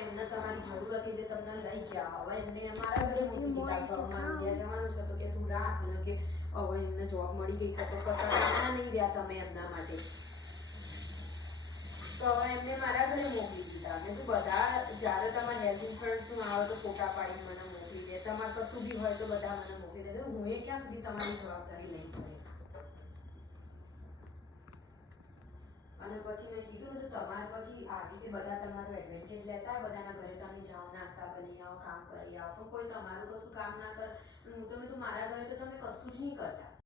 એમને તમારી જરૂર હતી જે તમને લઈ ગયા. હવે એમને મારા ઘરે મોકલી દીધા. ઇન્ડિયા જવાનું છે તો કે તું રાખ, અને કે હવે એમને જોબ મળી ગઈ છે તો કશા નહીં રહ્યા તમે એમના માટે. તો હવે એમને મારા ઘરે મોકલી દીધા. મેં તો બધા જ્યારે તમારે હેલ્થ ઇન્સ્યોરન્સનું આવે તો ફોટા પાડીને મને મોકલી દે. તમારે કશું બી હોય તો બધા મને મોકલી દે. હું એ ક્યાં સુધી તમારી જવાબદારી લઈ પડે. અને પછી મેં કીધું તો તમારે પછી આવી રીતે બધા તમારું એડવાન્ટેજ લેતા હોય, બધાના ઘરે તમે જાઓ, નાસ્તા બની આવો, કામ કરી આવો, પણ કોઈ તમારું કશું કામ ના કરે. હું તો મારા ઘરે તો તમે કશું જ નહીં કરતા.